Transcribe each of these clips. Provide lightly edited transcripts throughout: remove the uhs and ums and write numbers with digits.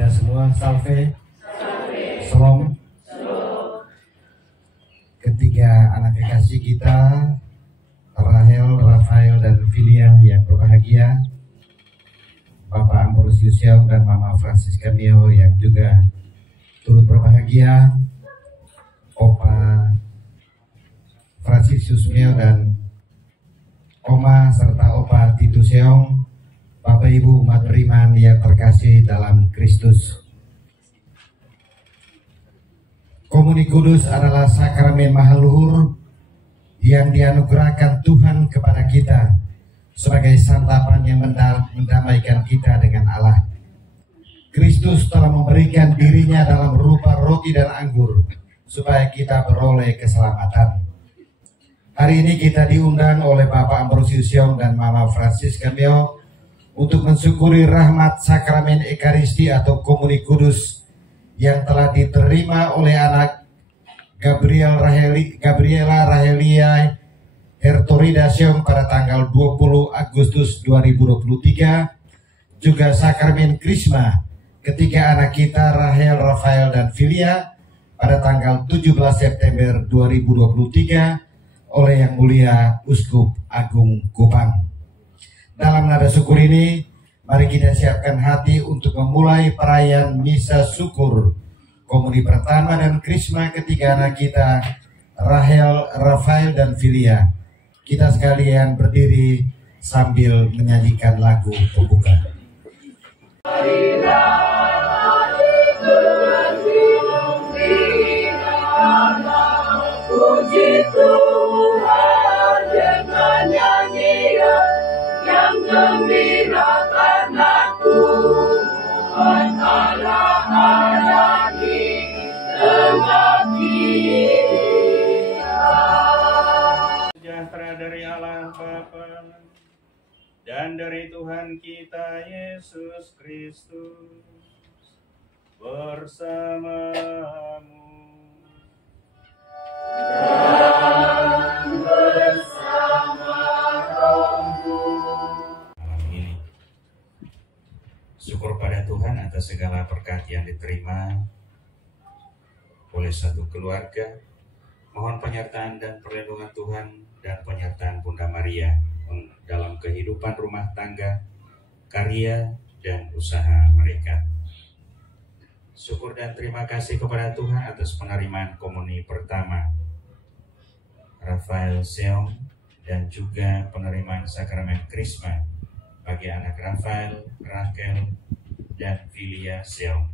kita semua. Salve, Shalom. Ketiga anak kekasih kita, Rahel, Rafael, dan Filia yang berbahagia, Bapak Ambrosius Seong dan Mama Francisca Mio yang juga turut berbahagia, Opa Franciscus Mio dan Oma serta Opa Titus Seong, Bapak Ibu umat beriman yang terkasih dalam Kristus. Komuni Kudus adalah sakramen mahaluhur yang dianugerahkan Tuhan kepada kita sebagai santapan yang mendamaikan kita dengan Allah. Kristus telah memberikan dirinya dalam rupa roti dan anggur supaya kita beroleh keselamatan. Hari ini kita diundang oleh Bapak Ambrosius Seong dan Mama Francisca Mio untuk mensyukuri rahmat sakramen Ekaristi atau Komuni Kudus yang telah diterima oleh anak Gabriela Rahelia Hertorida Seong pada tanggal 20 Agustus 2023, juga sakramen Krisma ketiga anak kita Rahel, Rafael, dan Filia pada tanggal 17 September 2023 oleh Yang Mulia Uskup Agung Kupang. Dalam nada syukur ini, mari kita siapkan hati untuk memulai perayaan Misa Syukur Komuni pertama dan Krisma ketiga anak kita Rahel, Rafael, dan Filia. Kita sekalian berdiri sambil menyanyikan lagu pembuka. Puji Tuhan dengan nyanyian yang gembira karena Tuhan Allah ada di tengah kita. Sejahtera dari Allah Bapa dan dari Tuhan kita Yesus Kristus bersamamu. Dan bersama rohmu. Malam ini syukur pada Tuhan atas segala berkat yang diterima oleh satu keluarga. Mohon penyertaan dan perlindungan Tuhan dan penyertaan Bunda Maria dalam kehidupan rumah tangga, karya, dan usaha mereka. Syukur dan terima kasih kepada Tuhan atas penerimaan komuni pertama Rafael Seong dan juga penerimaan sakramen Krisma bagi anak Rafael, Rachel, dan Filia Seong.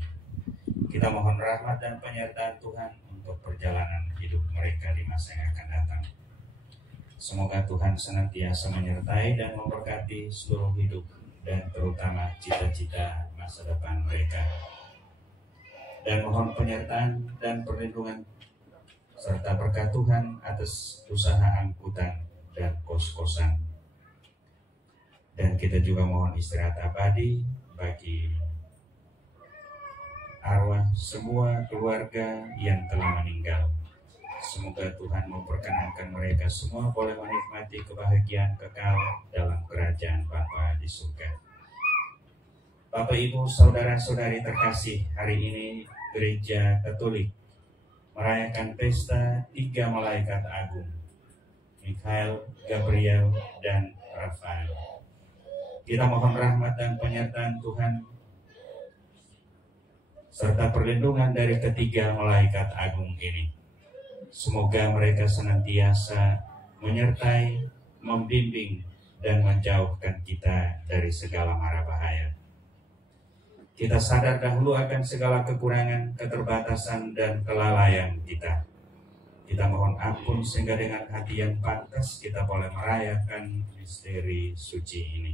Kita mohon rahmat dan penyertaan Tuhan untuk perjalanan hidup mereka di masa yang akan datang. Semoga Tuhan senantiasa menyertai dan memberkati seluruh hidup dan terutama cita-cita masa depan mereka. Dan mohon penyertaan dan perlindungan serta berkat Tuhan atas usaha angkutan dan kos-kosan. Dan kita juga mohon istirahat abadi bagi arwah semua keluarga yang telah meninggal. Semoga Tuhan memperkenankan mereka semua boleh menikmati kebahagiaan kekal dalam kerajaan Bapa di surga. Bapak, Ibu, saudara-saudari terkasih, hari ini Gereja Katolik merayakan pesta 3 malaikat agung, Mikhael, Gabriel, dan Rafael. Kita mohon rahmat dan penyertaan Tuhan serta perlindungan dari ketiga malaikat agung ini. Semoga mereka senantiasa menyertai, membimbing, dan menjauhkan kita dari segala mara bahaya. Kita sadar dahulu akan segala kekurangan, keterbatasan, dan kelalaian kita. Kita mohon ampun sehingga dengan hati yang pantas kita boleh merayakan misteri suci ini.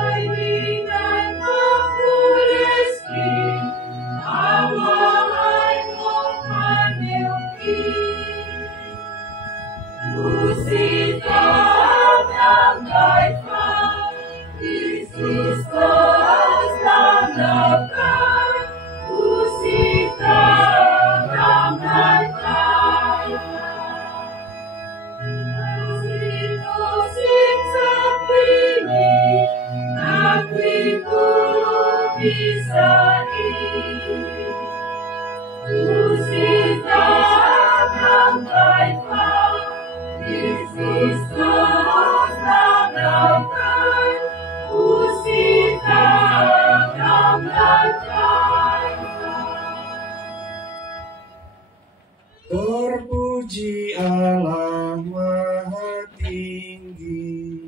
I need Terpuji Allah Maha Tinggi.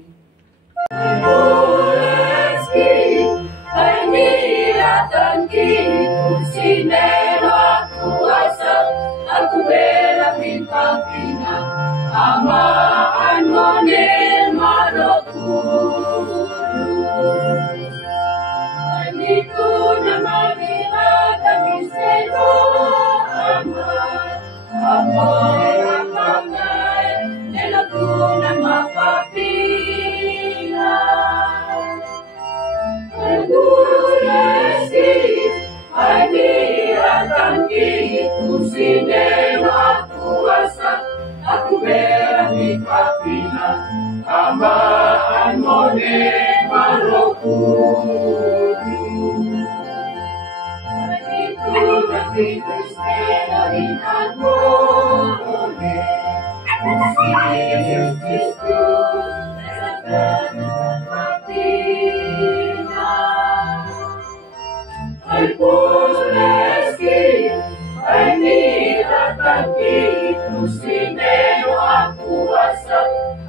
Aku bela pina, amaan monen maroku. Maniku nama bila tapi seno aman, aman amangai, nelaku nama papina. Aku lesi, ani akan itu sinema aku asa, aku bela di papina, amaan monen maroku.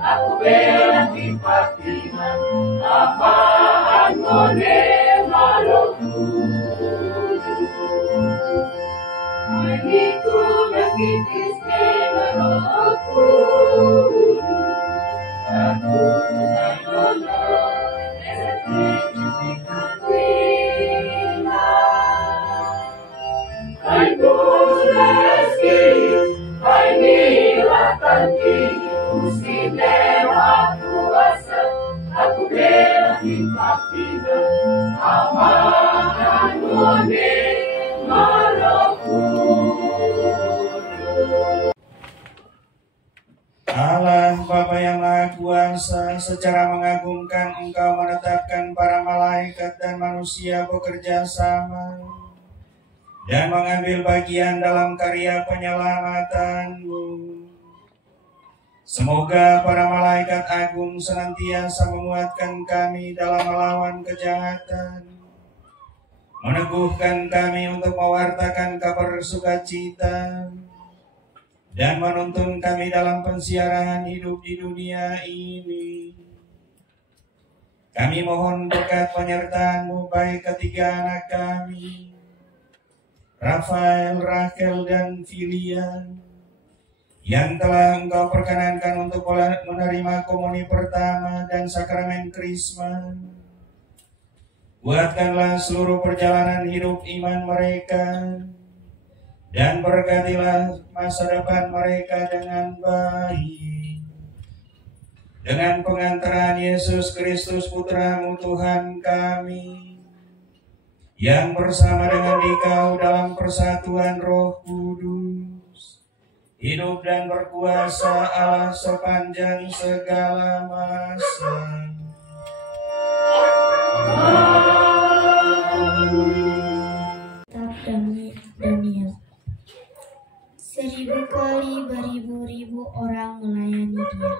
Aku bela di patina, apaan monen maroku. Maniku nakitis menaroku, aku narono, esepin kapina. Aku lesi, ini latanki, usinero aku asa, aku bela di papina, aman monen maroku. Allah Bapa yang Maha Kuasa, secara mengagumkan Engkau menetapkan para malaikat dan manusia bekerja sama dan mengambil bagian dalam karya penyelamatanmu. Semoga para malaikat agung senantiasa menguatkan kami dalam melawan kejahatan, meneguhkan kami untuk mewartakan kabar sukacita, dan menuntun kami dalam pensiaran hidup di dunia ini. Kami mohon berkat penyertaan-Mu baik ketiga anak kami, Rafael, Rachel, dan Filia, yang telah Engkau perkenankan untuk menerima komuni pertama dan sakramen Krisma. Buatkanlah seluruh perjalanan hidup iman mereka, dan berkatilah masa depan mereka dengan baik. Dengan pengantaran Yesus Kristus Putra-Mu Tuhan kami, yang bersama dengan Dikau dalam persatuan Roh Kudus, hidup dan berkuasa Allah sepanjang segala masa. Daniel. 1000 kali beribu-ribu orang melayani dia.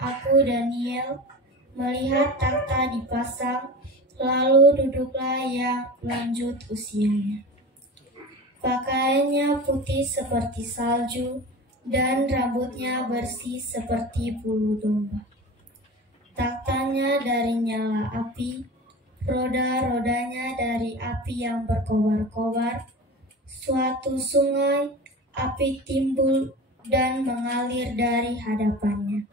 Aku, Daniel, melihat takhta dipasang, lalu duduklah yang lanjut usianya. Pakaiannya putih seperti salju, dan rambutnya bersih seperti bulu domba. Takhtanya dari nyala api, roda-rodanya dari api yang berkobar-kobar. Suatu sungai api timbul dan mengalir dari hadapannya.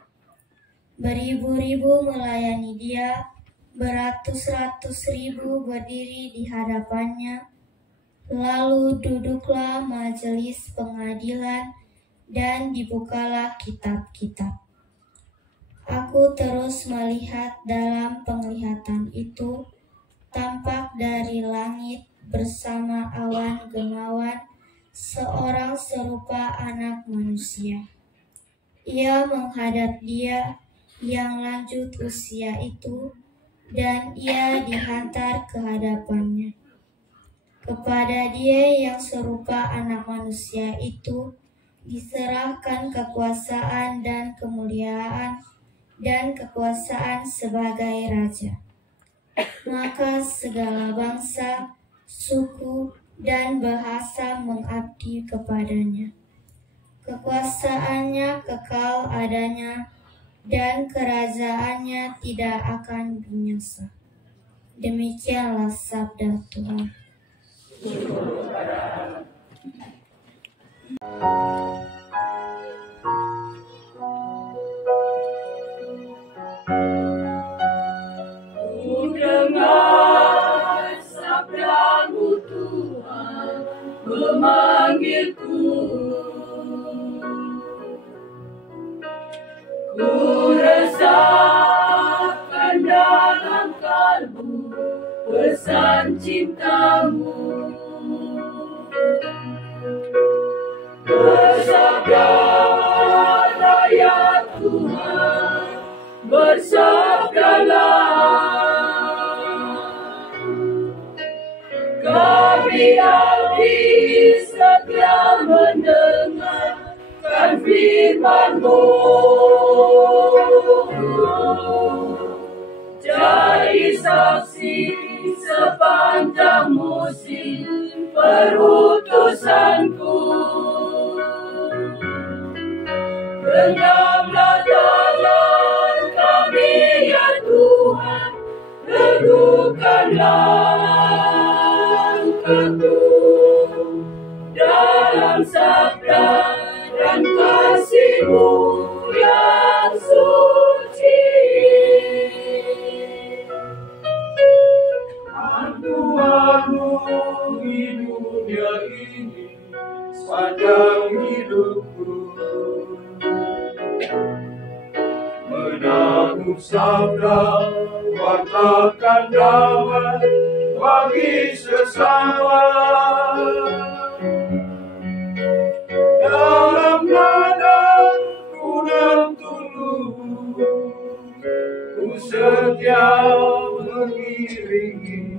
Beribu-ribu melayani dia, beratus-ratus ribu berdiri di hadapannya. Lalu duduklah majelis pengadilan dan dibukalah kitab-kitab. Aku terus melihat dalam penglihatan itu, tampak dari langit bersama awan gemawan seorang serupa anak manusia. Ia menghadap dia yang lanjut usia itu, dan ia dihantar ke hadapannya. Kepada Dia yang serupa anak manusia itu diserahkan kekuasaan dan kemuliaan dan kekuasaan sebagai Raja. Maka segala bangsa, suku, dan bahasa mengabdi kepadanya. Kekuasaannya kekal adanya, dan kerajaannya tidak akan binasa. Demikianlah sabda Tuhan. Ku dengar sabda-Mu Tuhan memanggilku. Ku rasakan dalam kalbu pesan cinta-Mu. Bersabdalah ya Tuhan, bersabdalah. Kami abdi setia mendengarkan firman-Mu. Jadi saksi sepanjang musim perutusanku. Genggamlah tangan kami ya Tuhan, teguhkanlah langkahku dalam sabda dan kasih-Mu yang suci. Tuhanmu di dunia ini sepanjang hidupku, menanggung sabda, wartakan damai bagi sesama. Dalam nada kunang tunduk, ku setia mengiringi,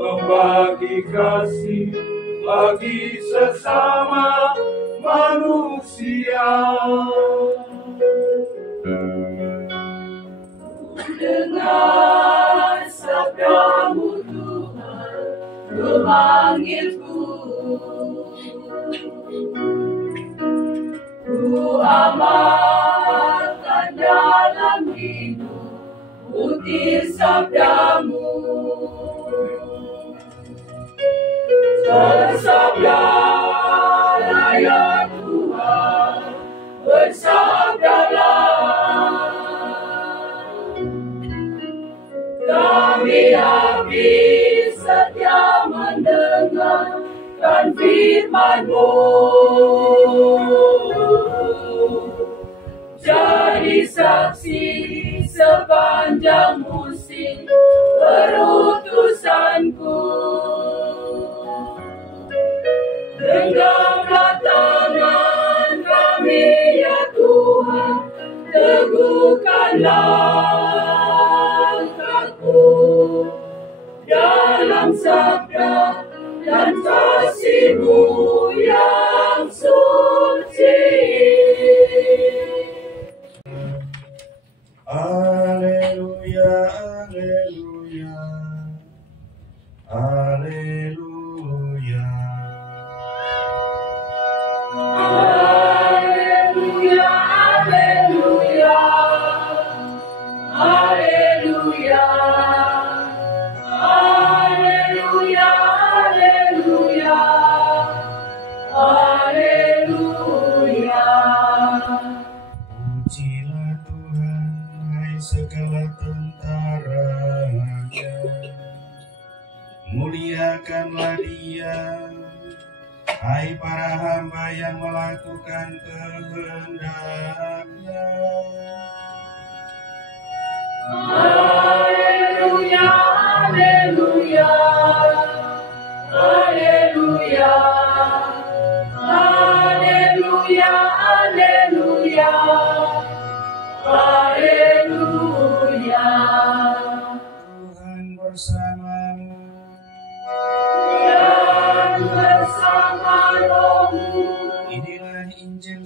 membagi kasih bagi sesama manusia. Dengar sabda-Mu Tuhan memanggilku. Ku amalkan dalam hidup butir sabda-Mu. Bersabdalah ya Tuhan, bersabdalah. Kami abdi setia mendengarkan firman-Mu. Jadi saksi sepanjang musim perutusanku. Genggamlah tangan kami ya Tuhan, teguhkanlah langkahku dalam sabda dan kasih-Mu yang suci. Haleluya, haleluya, haleluya. Haleluya, haleluya, haleluya, haleluya, haleluya, haleluya. Pujilah Tuhan, hai segala tentaranya. Muliakanlah Dia, hai para hamba yang melakukan kehendak-Nya. Haleluya, haleluya, haleluya, haleluya, haleluya, haleluya.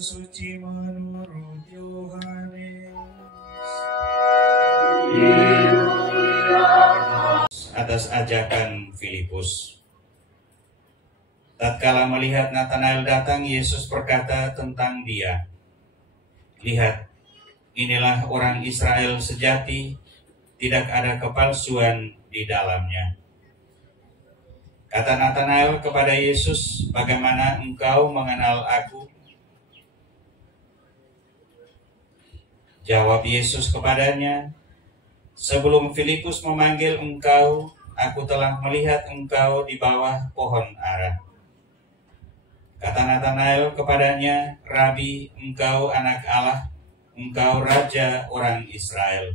suci menurut Yohanes. Atas ajakan Filipus. Tatkala melihat Natanael datang, Yesus berkata tentang dia, "Lihat, inilah orang Israel sejati, tidak ada kepalsuan di dalamnya." Kata Natanael kepada Yesus, "Bagaimana engkau mengenal aku?" Jawab Yesus kepadanya, "Sebelum Filipus memanggil engkau, aku telah melihat engkau di bawah pohon ara." Kata Natanael kepadanya, "Rabi, engkau anak Allah, engkau raja orang Israel."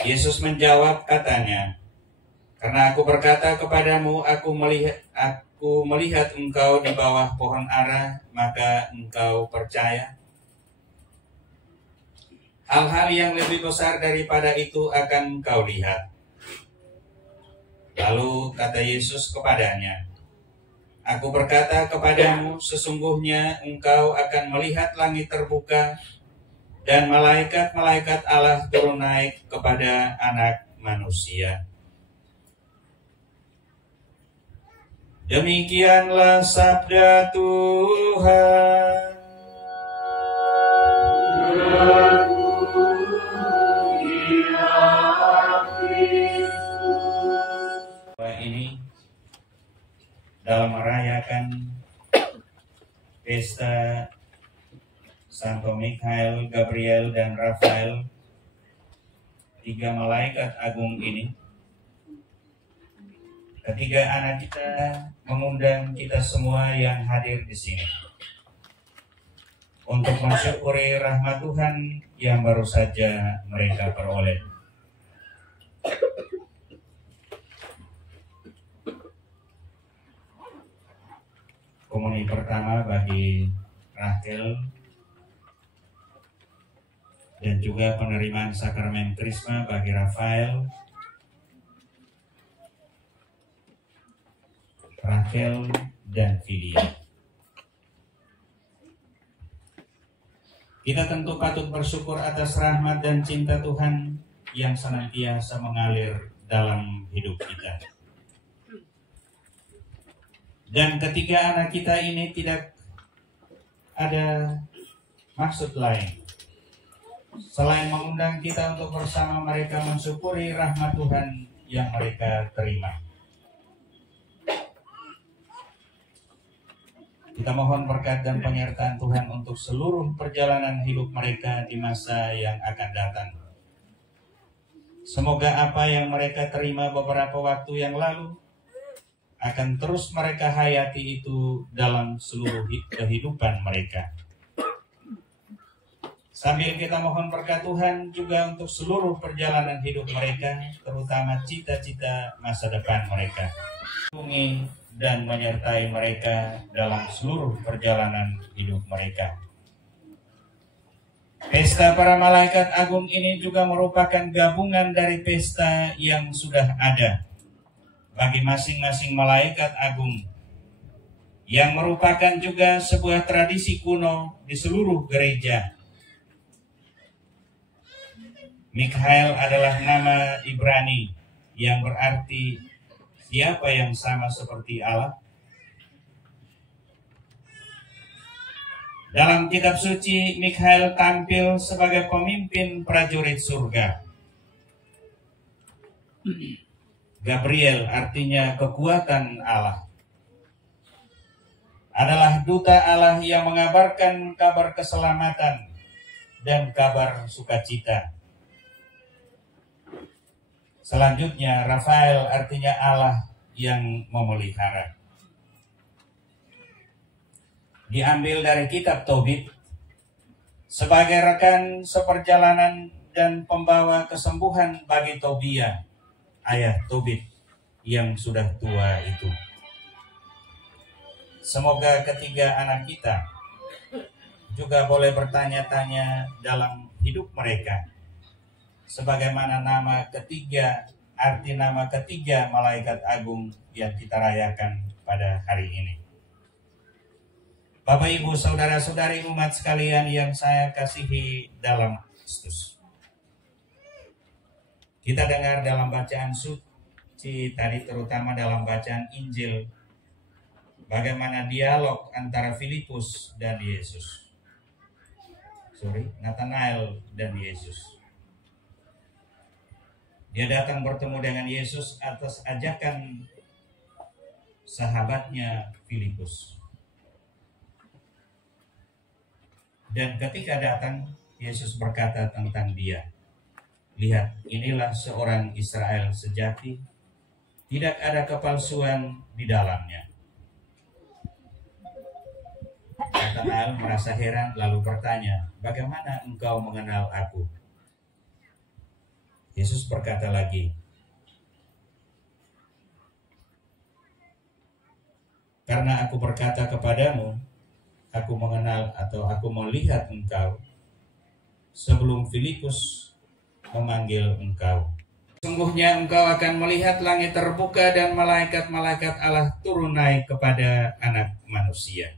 Yesus menjawab katanya, "Karena aku berkata kepadamu, aku melihat engkau di bawah pohon ara, maka engkau percaya. Hal-hal yang lebih besar daripada itu akan engkau lihat." Lalu kata Yesus kepadanya, "Aku berkata kepadamu, sesungguhnya engkau akan melihat langit terbuka dan malaikat-malaikat Allah turun naik kepada Anak Manusia." Demikianlah sabda Tuhan. Ini dalam merayakan pesta Santo Mikhail, Gabriel, dan Rafael, 3 malaikat agung ini, ketiga anak kita mengundang kita semua yang hadir di sini untuk mensyukuri rahmat Tuhan yang baru saja mereka peroleh. Komuni pertama bagi Rachel dan juga penerimaan sakramen Krisma bagi Rafael, Rachel, dan Filia. Kita tentu patut bersyukur atas rahmat dan cinta Tuhan yang senantiasa mengalir dalam hidup kita. Dan ketiga anak kita ini tidak ada maksud lain selain mengundang kita untuk bersama mereka mensyukuri rahmat Tuhan yang mereka terima. Kita mohon berkat dan penyertaan Tuhan untuk seluruh perjalanan hidup mereka di masa yang akan datang. Semoga apa yang mereka terima beberapa waktu yang lalu akan terus mereka hayati itu dalam seluruh kehidupan mereka. Sambil kita mohon berkat Tuhan juga untuk seluruh perjalanan hidup mereka, terutama cita-cita masa depan mereka. Lindungi dan menyertai mereka dalam seluruh perjalanan hidup mereka. Pesta para malaikat agung ini juga merupakan gabungan dari pesta yang sudah ada bagi masing-masing malaikat agung, yang merupakan juga sebuah tradisi kuno di seluruh gereja. Mikhail adalah nama Ibrani yang berarti siapa yang sama seperti Allah. Dalam kitab suci, Mikhail tampil sebagai pemimpin prajurit surga. Gabriel artinya kekuatan Allah. Adalah duta Allah yang mengabarkan kabar keselamatan dan kabar sukacita. Selanjutnya, Rafael artinya Allah yang memelihara. Diambil dari kitab Tobit sebagai rekan seperjalanan dan pembawa kesembuhan bagi Tobia, ayah Tobit yang sudah tua itu. Semoga ketiga anak kita juga boleh bertanya-tanya dalam hidup mereka, sebagaimana arti nama ketiga malaikat agung yang kita rayakan pada hari ini. Bapak, Ibu, saudara-saudari umat sekalian yang saya kasihi dalam Kristus. Kita dengar dalam bacaan suci tadi, terutama dalam bacaan Injil, bagaimana dialog antara Filipus dan Yesus. Nathanael dan Yesus. Dia datang bertemu dengan Yesus atas ajakan sahabatnya Filipus. Dan ketika datang, Yesus berkata tentang dia, "Lihat, inilah seorang Israel sejati, tidak ada kepalsuan di dalamnya." Nathanael merasa heran lalu bertanya, "Bagaimana engkau mengenal aku?" Yesus berkata lagi, "Karena aku berkata kepadamu, aku mengenal atau aku melihat engkau sebelum Filipus memanggil engkau. Sungguhnya engkau akan melihat langit terbuka dan malaikat-malaikat Allah turun naik kepada anak manusia."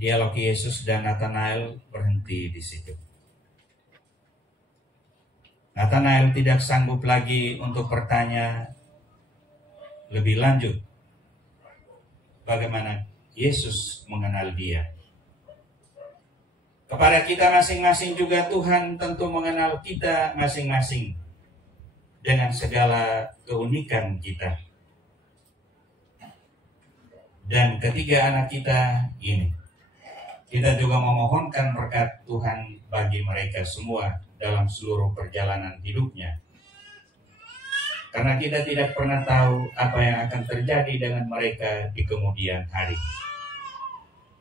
Dialog Yesus dan Nathanael berhenti di situ. Nathanael tidak sanggup lagi untuk bertanya lebih lanjut bagaimana Yesus mengenal dia. Kepada kita masing-masing juga Tuhan tentu mengenal kita masing-masing dengan segala keunikan kita. Dan ketiga anak kita ini, kita juga memohonkan berkat Tuhan bagi mereka semua dalam seluruh perjalanan hidupnya. Karena kita tidak pernah tahu apa yang akan terjadi dengan mereka di kemudian hari.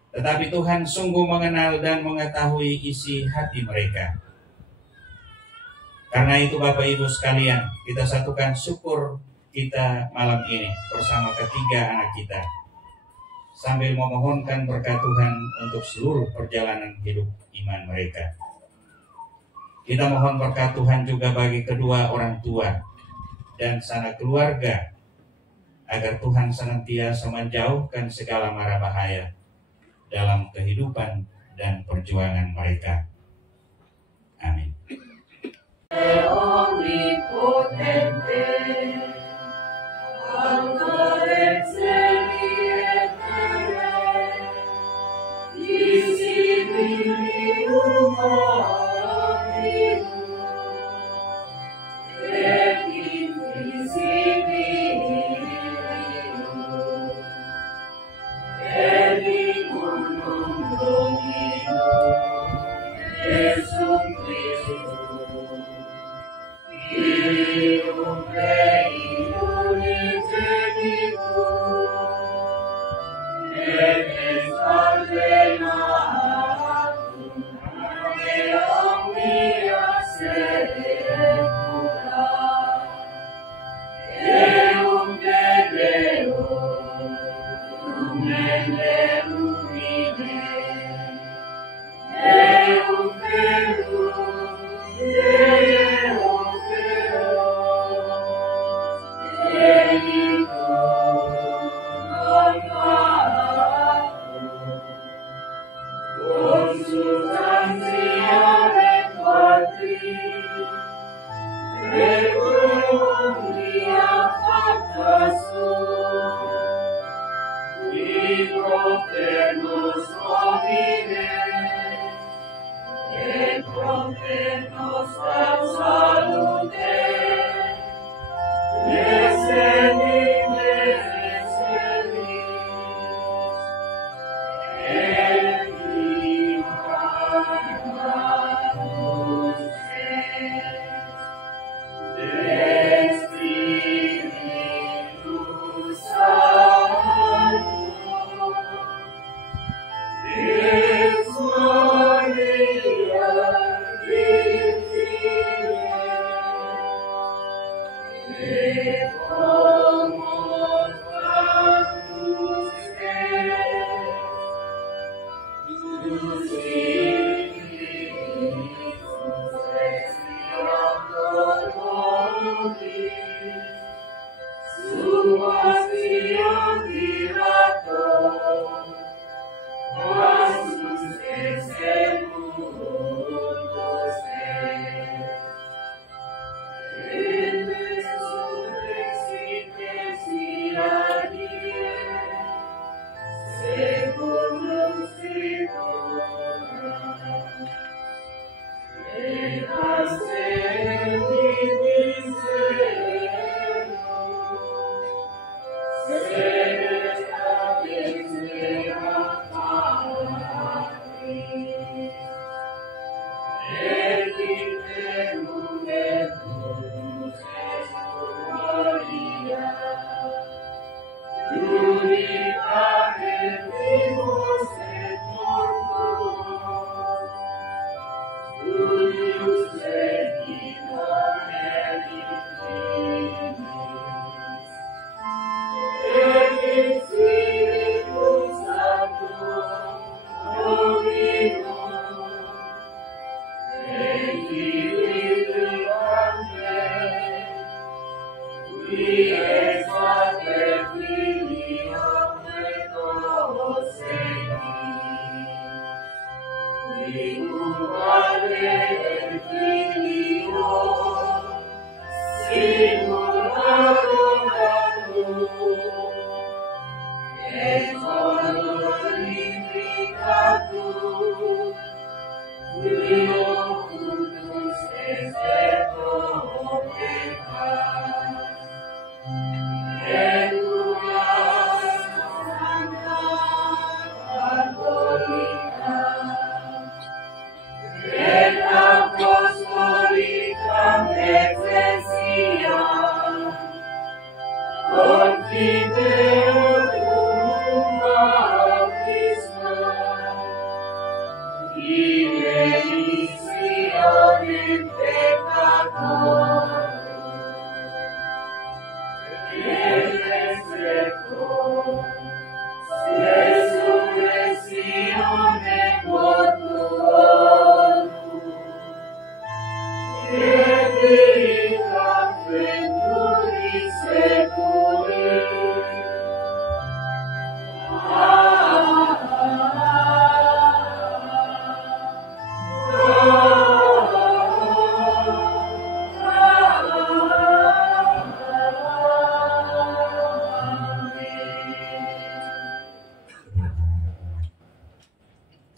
Tetapi Tuhan sungguh mengenal dan mengetahui isi hati mereka. Karena itu Bapak Ibu sekalian, kita satukan syukur kita malam ini bersama ketiga anak kita, sambil memohonkan berkat Tuhan untuk seluruh perjalanan hidup iman mereka. Kita mohon berkat Tuhan juga bagi kedua orang tua dan sanak keluarga, agar Tuhan senantiasa menjauhkan segala mara bahaya dalam kehidupan dan perjuangan mereka. Amin. Omnipotente, Autor excelli Visibilium omnibus, et invisibilium, Eliminum Dominum, Jesum Christum, Filium Dei unigenitum, et exaltatum de omnia saecula, Deum de Deum, Lumen Deum Vine, Deum Verum, Deum Feroz, Delictum non fatum, consultantia et patris, et omnia facta sum, qui propter nos homine, et propter nostra salute, Descendi, descendi, et vivamus est, Spiritus Sancto, ex Maria Virgine, et homo factus est, tu Spiritus expiator nobis, summa spia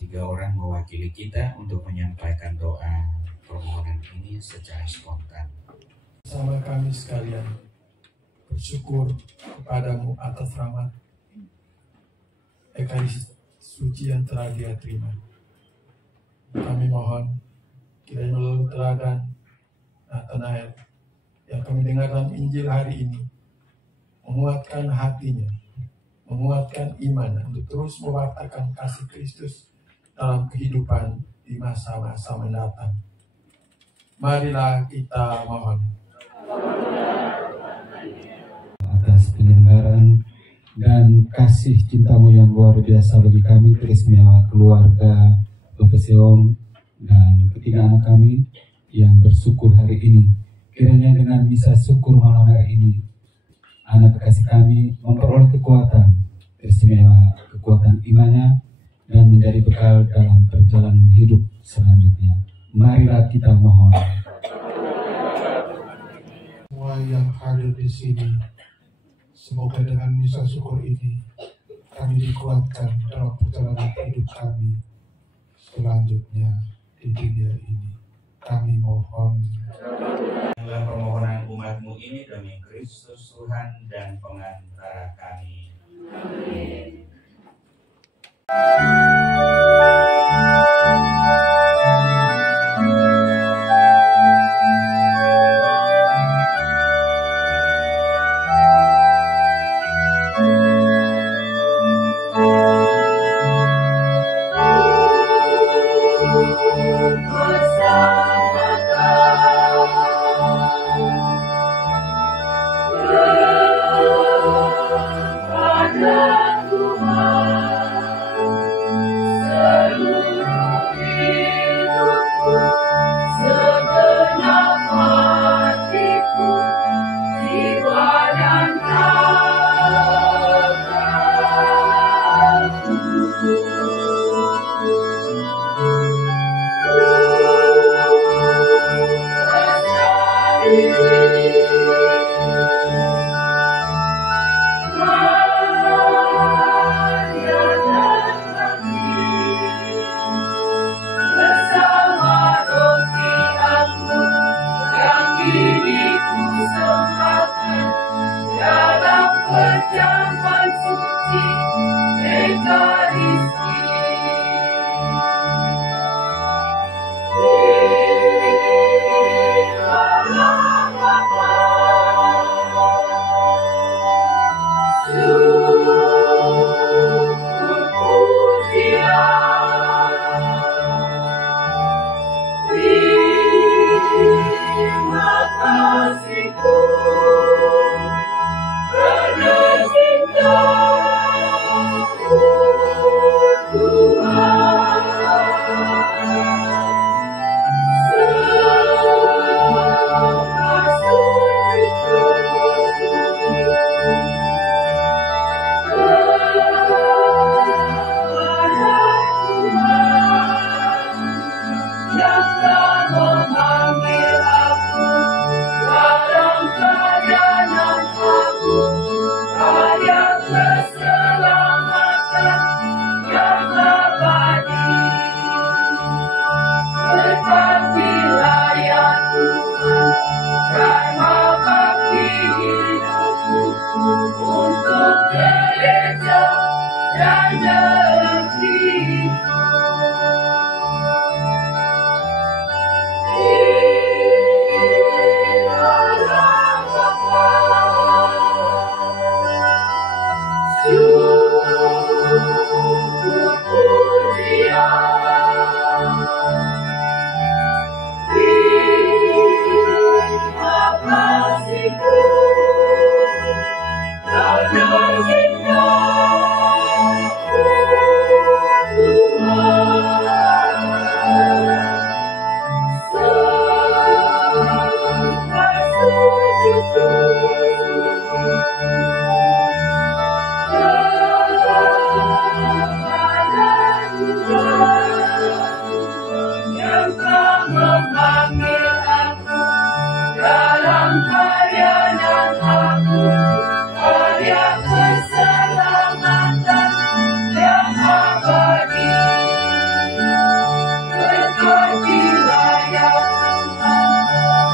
Tiga orang mewakili kita untuk menyampaikan doa permohonan ini secara spontan. Sama kami sekalian bersyukur kepadamu atas rahmat Ekaristi suci yang telah Dia terima. Kami mohon kiranya melalui teladan Nathanael yang kami dengarkan Injil hari ini menguatkan hatinya, menguatkan iman untuk terus mewartakan kasih Kristus dalam kehidupan di masa-masa mendatang. Marilah kita mohon. Atas penyelenggaraan dan kasih cintamu yang luar biasa bagi kami, Trismewa, keluarga Bapak Seong, dan ketiga anak kami yang bersyukur hari ini. Kiranya dengan bisa syukur malam hari ini, anak kekasih kami memperoleh kekuatan, Trismewa, kekuatan imannya, dan menjadi bekal dalam perjalanan hidup selanjutnya. Marilah kita mohon. Semua yang hadir di sini, semoga dengan misa syukur ini kami dikuatkan dalam perjalanan hidup kami selanjutnya di dunia ini. Kami mohon. Dalam permohonan umatmu ini demi Kristus Tuhan dan pengantara kami. Amin. perjamuan suci Ekaristi. Allah Bapa, syukur pujian, terima kasihku karena cinta-Mu Tuhan. Semua sujud kepada Tuhan yang telah memanggil aku dalam keadaan agung, karya keselamatan yang abadi. Berkatilah ya Tuhan karena bakti hidupku untuk gereja dan negeriku. Allah Bapa, syukur pujian, terima kasihku karena cinta-Mu Tuhan. Semua sujud kepada Tuhan yang telah memanggil aku dalam karya nan agung, karya keselamatan yang abadi. Berkatilah ya Tuhan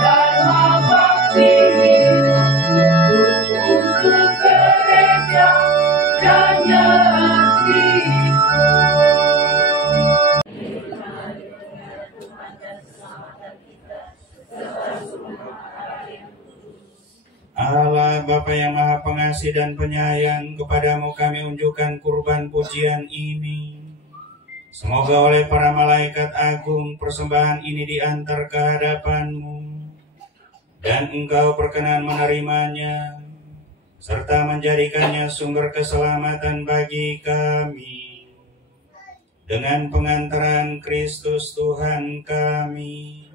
dalam bakti hidupku untuk gereja dan negeriku. Allah Bapa yang Maha Pengasih dan Penyayang, kepadamu kami unjukkan kurban pujian ini. Semoga oleh para malaikat agung persembahan ini diantar ke hadapan-Mu, dan Engkau berkenan menerimanya, serta menjadikannya sumber keselamatan bagi kami. Dengan pengantaran Kristus Tuhan kami.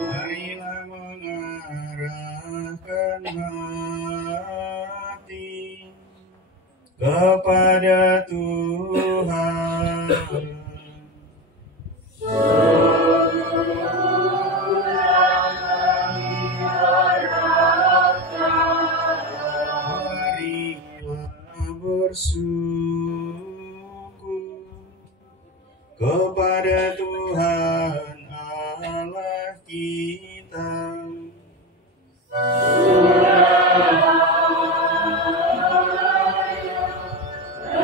Marilah mengarahkan hati kepada Tuhan. Marilah bersyukur kepada Tuhan Allah kita.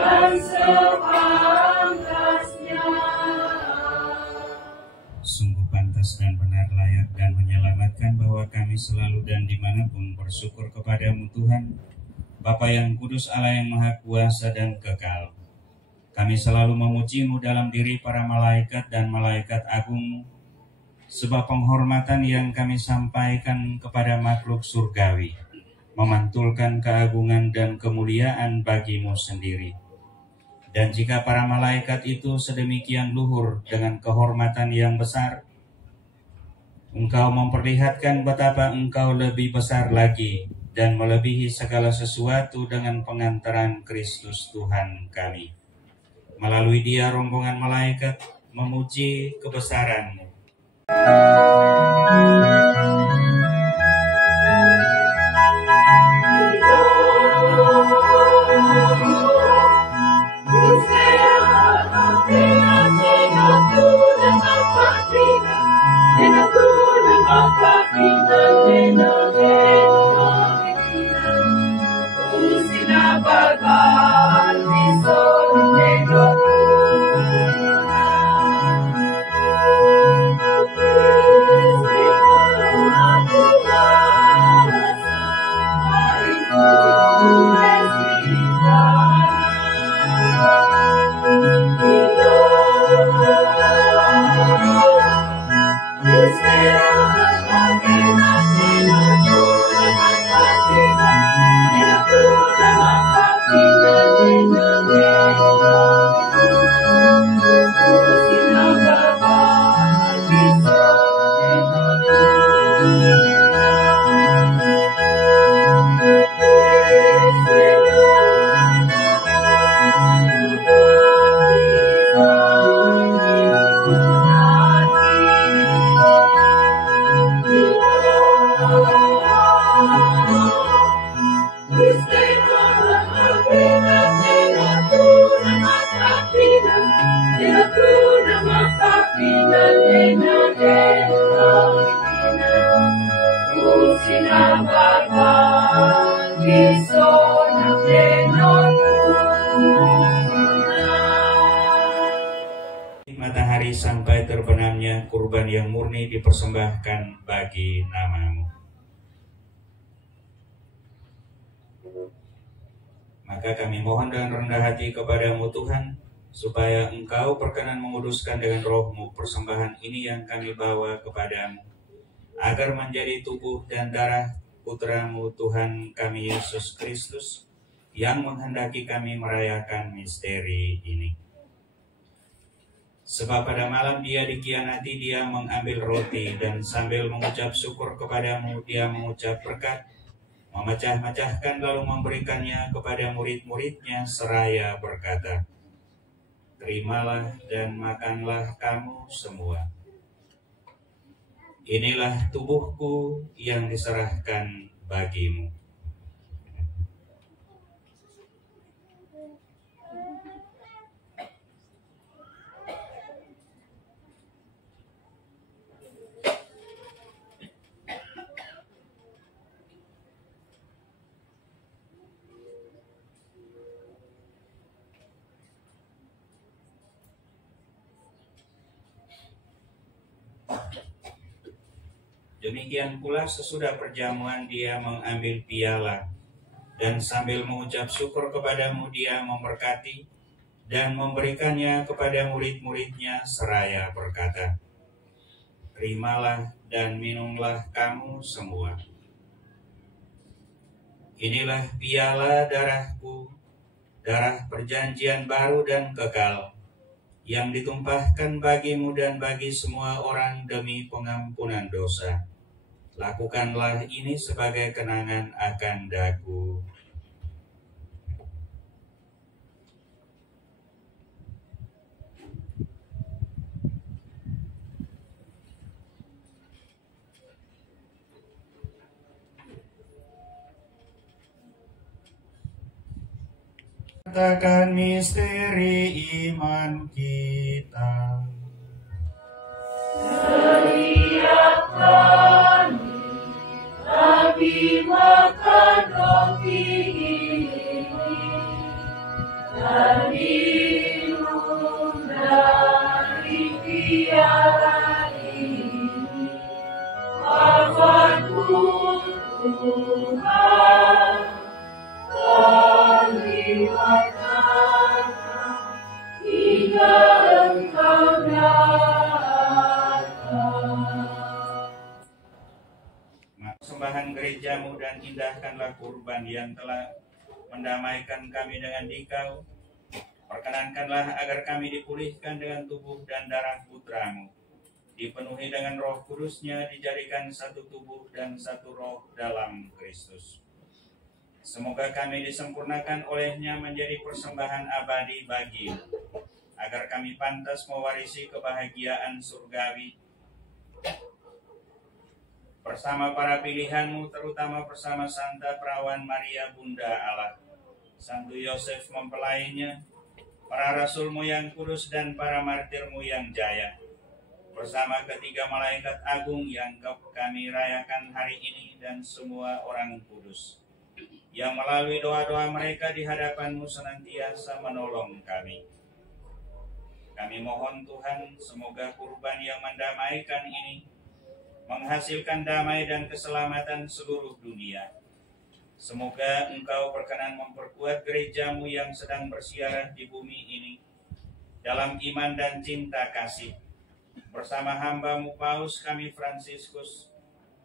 Dan sepantasnya. Sungguh pantas dan benar, layak dan menyelamatkan bahwa kami selalu dan dimanapun bersyukur kepadamu Tuhan, Bapa yang kudus, Allah yang maha kuasa dan kekal. Kami selalu memuji-Mu dalam diri para malaikat dan malaikat agung, sebab penghormatan yang kami sampaikan kepada makhluk surgawi memantulkan keagungan dan kemuliaan bagi-Mu sendiri. Dan jika para malaikat itu sedemikian luhur dengan kehormatan yang besar, Engkau memperlihatkan betapa Engkau lebih besar lagi dan melebihi segala sesuatu dengan pengantaran Kristus Tuhan kami. Melalui Dia rombongan malaikat memuji kebesaran-Mu. Ku dengan Matahari sampai terbenamnya kurban yang murni dipersembahkan bagi nama-Mu. Maka kami mohon dengan rendah hati kepada-Mu Tuhan, supaya Engkau berkenan menguduskan dengan roh-Mu persembahan ini yang kami bawa kepada-Mu, agar menjadi tubuh dan darah Putra-Mu Tuhan kami Yesus Kristus, yang menghendaki kami merayakan misteri ini. Sebab pada malam Dia dikhianati, Dia mengambil roti dan sambil mengucap syukur kepada-Mu, Dia mengucap berkat, memecah-mecahkan lalu memberikannya kepada murid-muridnya seraya berkata, "Terimalah dan makanlah kamu semua. Inilah tubuhku yang diserahkan bagimu." Demikian pula sesudah perjamuan Dia mengambil piala, dan sambil mengucap syukur kepada-Mu Dia memberkati dan memberikannya kepada murid-muridnya seraya berkata, "Terimalah dan minumlah kamu semua. Inilah piala darahku, darah perjanjian baru dan kekal, yang ditumpahkan bagimu dan bagi semua orang demi pengampunan dosa. Lakukanlah ini sebagai kenangan akan daku." Katakan misteri iman kita. Setiap kali kami makan roti ini dan minum dari piala ini, wafatmu Tuhan kami makan hingga Engkau datang. Persembahan gereja-Mu dan indahkanlah kurban yang telah mendamaikan kami dengan Dikau. Perkenankanlah agar kami dipulihkan dengan tubuh dan darah Putra-Mu, dipenuhi dengan Roh Kudus-Nya, dijadikan satu tubuh dan satu roh dalam Kristus. Semoga kami disempurnakan oleh-Nya menjadi persembahan abadi bagi-Mu, agar kami pantas mewarisi kebahagiaan surgawi bersama para pilihan-Mu, terutama bersama Santa Perawan Maria Bunda Allah, Santo Yosef mempelainya, para rasul-Mu yang kudus dan para martir-Mu yang jaya, bersama ketiga malaikat agung yang kami rayakan hari ini dan semua orang kudus, yang melalui doa-doa mereka di hadapan-Mu senantiasa menolong kami. Kami mohon Tuhan, semoga kurban yang mendamaikan ini menghasilkan damai dan keselamatan seluruh dunia. Semoga Engkau berkenan memperkuat gereja-Mu yang sedang bersiarah di bumi ini dalam iman dan cinta kasih. Bersama hamba-Mu Paus kami Fransiskus,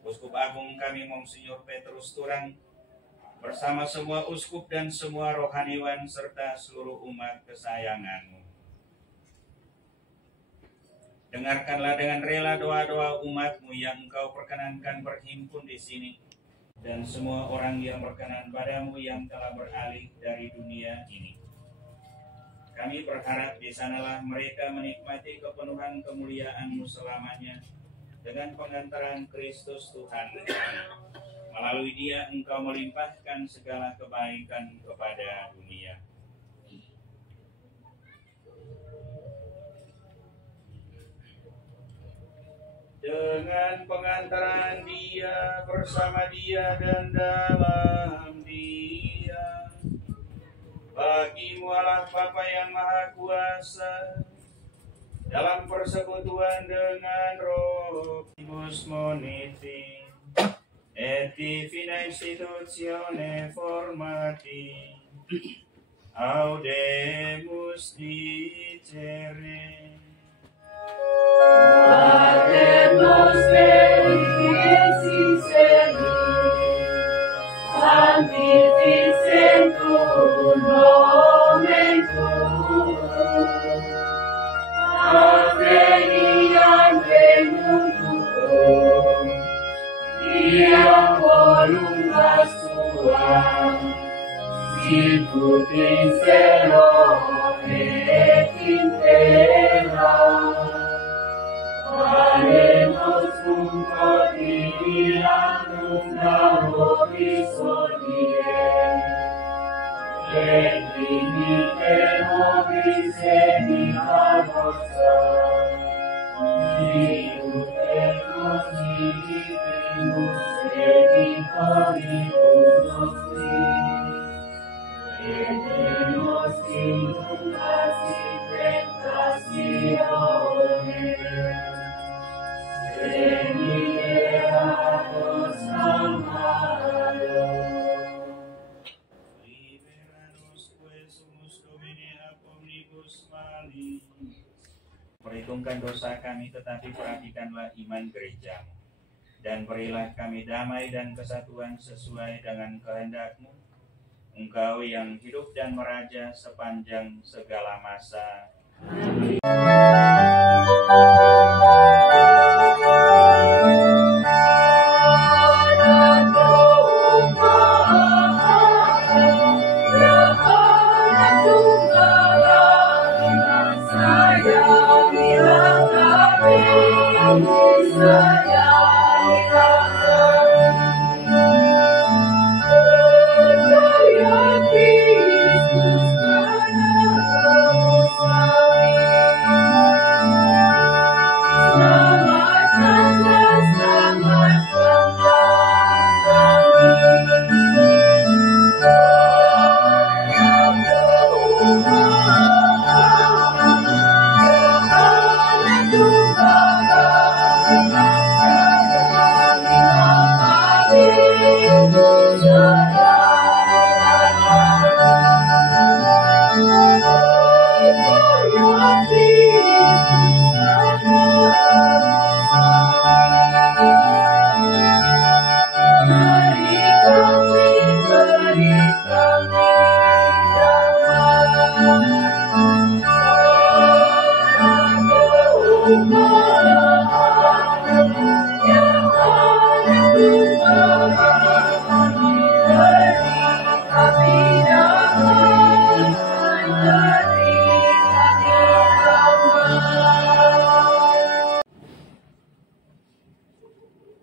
Uskup Agung kami Monsinyur Petrus Turang, bersama semua uskup dan semua rohaniwan serta seluruh umat kesayangan-Mu. Dengarkanlah dengan rela doa-doa umat-Mu yang Engkau perkenankan berhimpun di sini, dan semua orang yang berkenan padamu yang telah beralih dari dunia ini. Kami berharap di sanalah mereka menikmati kepenuhan kemuliaan-Mu selamanya dengan pengantaran Kristus Tuhan kami. Melalui Dia Engkau melimpahkan segala kebaikan kepada dunia. dengan pengantaran Dia, bersama Dia dan dalam Dia. Bagi-Mu Allah Bapa yang Maha Kuasa, dalam persekutuan dengan Roh Kudus moniti, et divina institutione formati, audemus dicere. Pater noster qui sanctificetur nomen tuum, adveniat regnum tuum, fiat voluntas tua, sicut in cielo et in terra. Pane nostrum quotidianum da nobis hodie, et dimitte nobis debita nostra, sicut et nos dimittimus debitoribus nostris, et ne nos inducas in tentatione, et libera-nos a malo. Libera-nos quae sumus Domini ab omnibus malis. Perhitungkan dosa kami, tetapi perhatikanlah iman gereja-Mu. Dan berilah kami damai dan kesatuan sesuai dengan kehendak-Mu. Engkau yang hidup dan meraja sepanjang segala masa. Amin.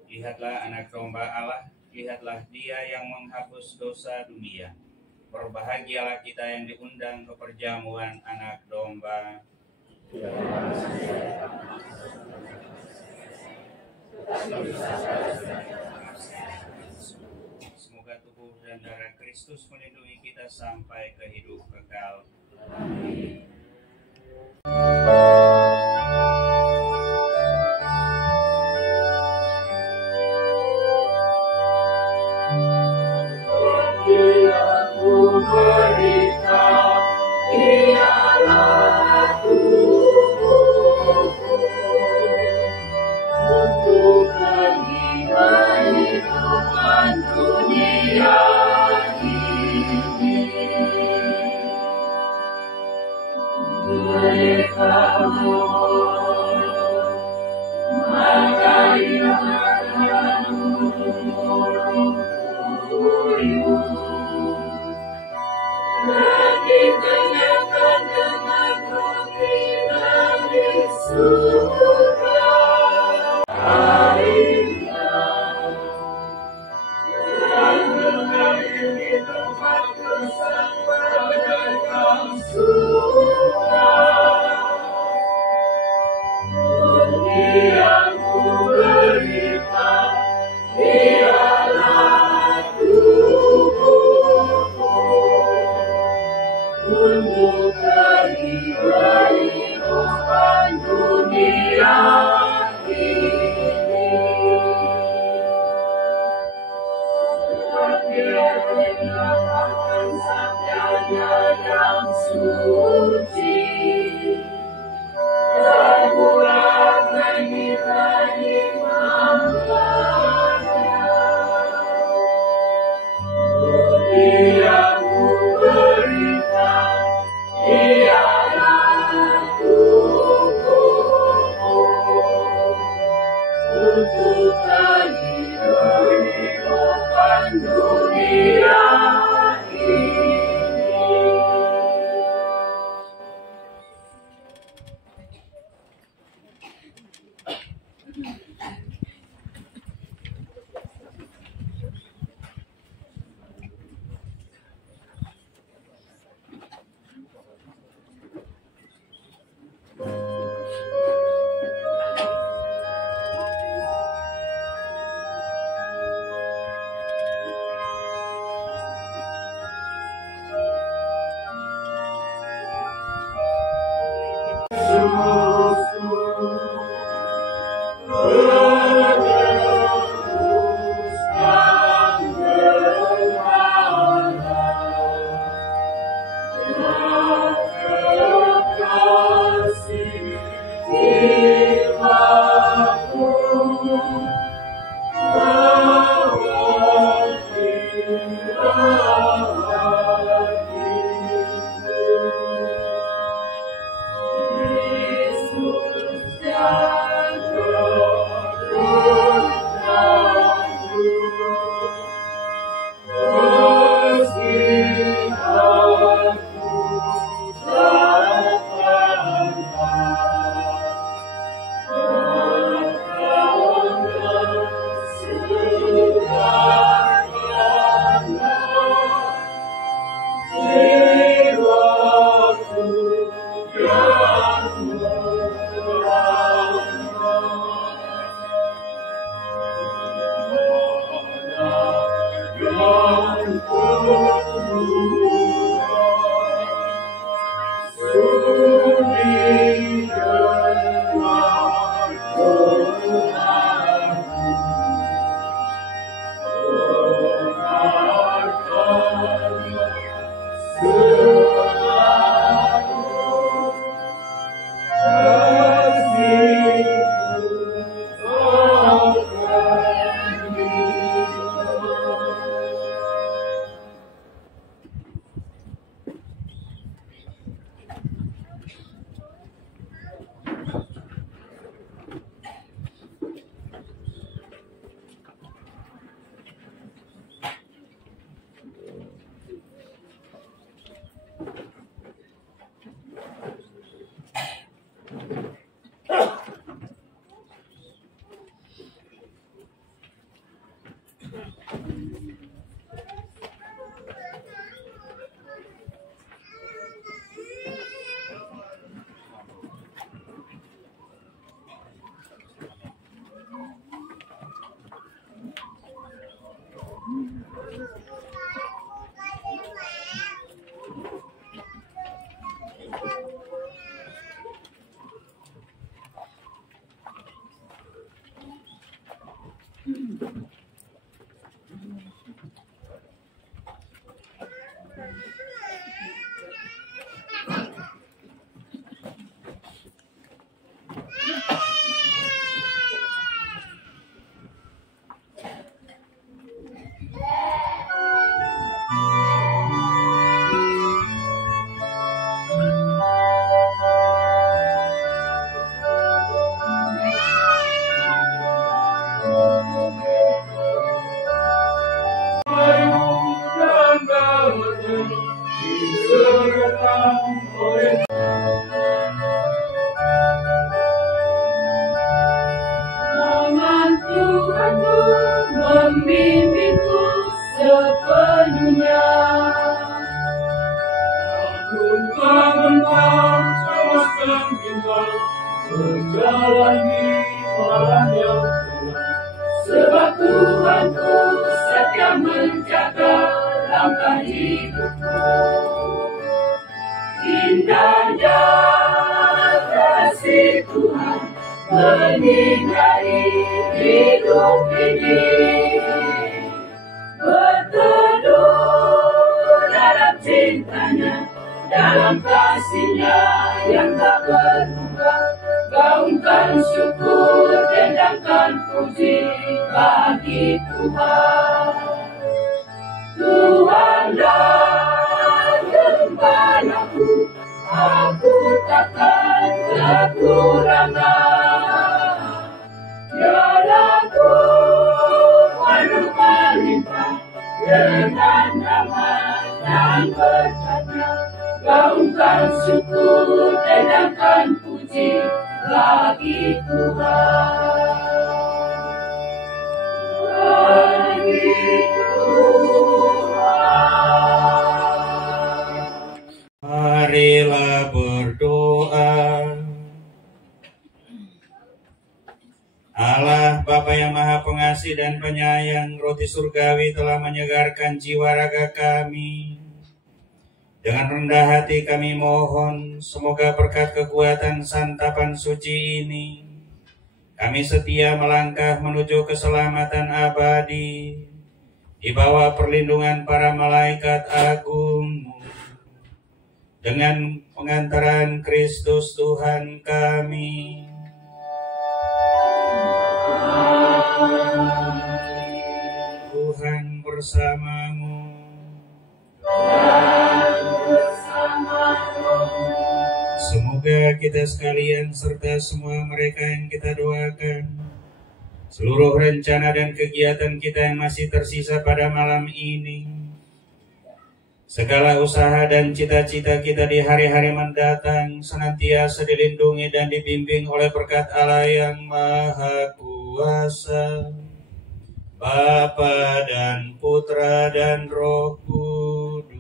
Lihatlah anak domba Allah, lihatlah Dia yang menghapus dosa dunia. Berbahagialah kita yang diundang ke perjamuan anak domba. Semoga tubuh dan darah Kristus melindungi kita sampai ke hidup kekal. Amin. Berikan ialah tubuhku untuk kehidupan dunia ini. Mereka Tangan Tuhanku membimbingku sepenuhnya. Aku tak menang semesta bintang, menjalani jalan yang terang. Sebab Tuhanku setia menjaga langkah hidupku. Indahnya kasih Tuhan menyinari hidup ini. Berteduh dalam cintanya, dalam kasihnya yang tak berduka. Gaungkan syukur, dendangkan puji bagi Tuhan. Tuhanlah gembalaku, aku takkan kekurangan. Biarlaku penuh melimpah dengan rahmat dan berkatnya. Gaungkan syukur, dendangkan puji bagi Tuhan. Bagi Tuhan. Marilah berdoa. Allah Bapa yang Maha Pengasih dan Penyayang, roti surgawi telah menyegarkan jiwa raga kami. Dengan rendah hati kami mohon, semoga berkat kekuatan santapan suci ini, kami setia melangkah menuju keselamatan abadi, di bawah perlindungan para malaikat agung, dengan pengantaran Kristus Tuhan kami. Tuhan bersamamu. Semoga keluarga kita sekalian, serta semua mereka yang kita doakan. Seluruh rencana dan kegiatan kita yang masih tersisa pada malam ini. Segala usaha dan cita-cita kita di hari-hari mendatang senantiasa dilindungi dan dibimbing oleh berkat Allah yang Maha Kuasa, Bapa dan Putra dan Roh Kudus.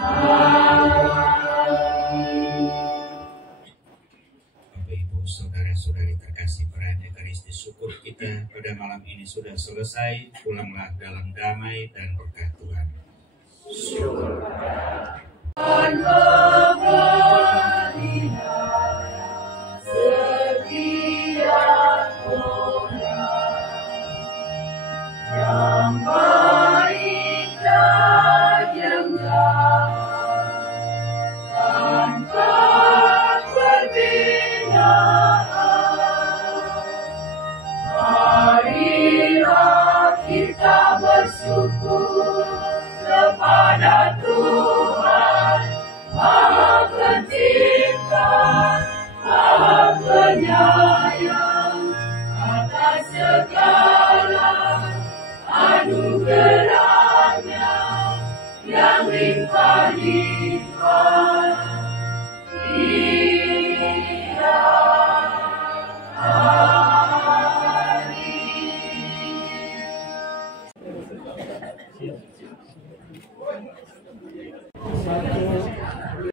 Bapak Ibu saudara-saudari terkasih, perayaan Ekaristi syukur kita pada malam ini sudah selesai. Pulanglah dalam damai dan berkat Tuhan. Syukur.